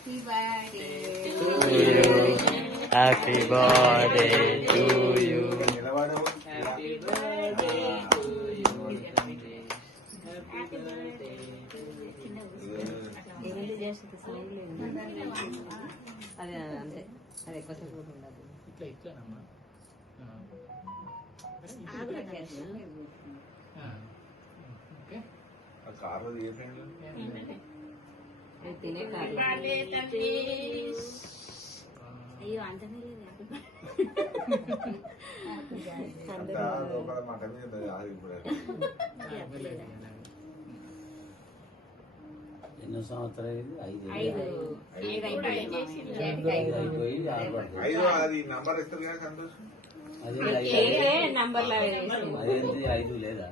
Happy birthday happy birthday to you. అదే అంతే, అది ఎక్కువసేపు ఉండదు. తినే కార్లు అయ్యో అంతనే ఎన్నో సంవత్సరాలు? 5 నంబర్ 5 లేదా?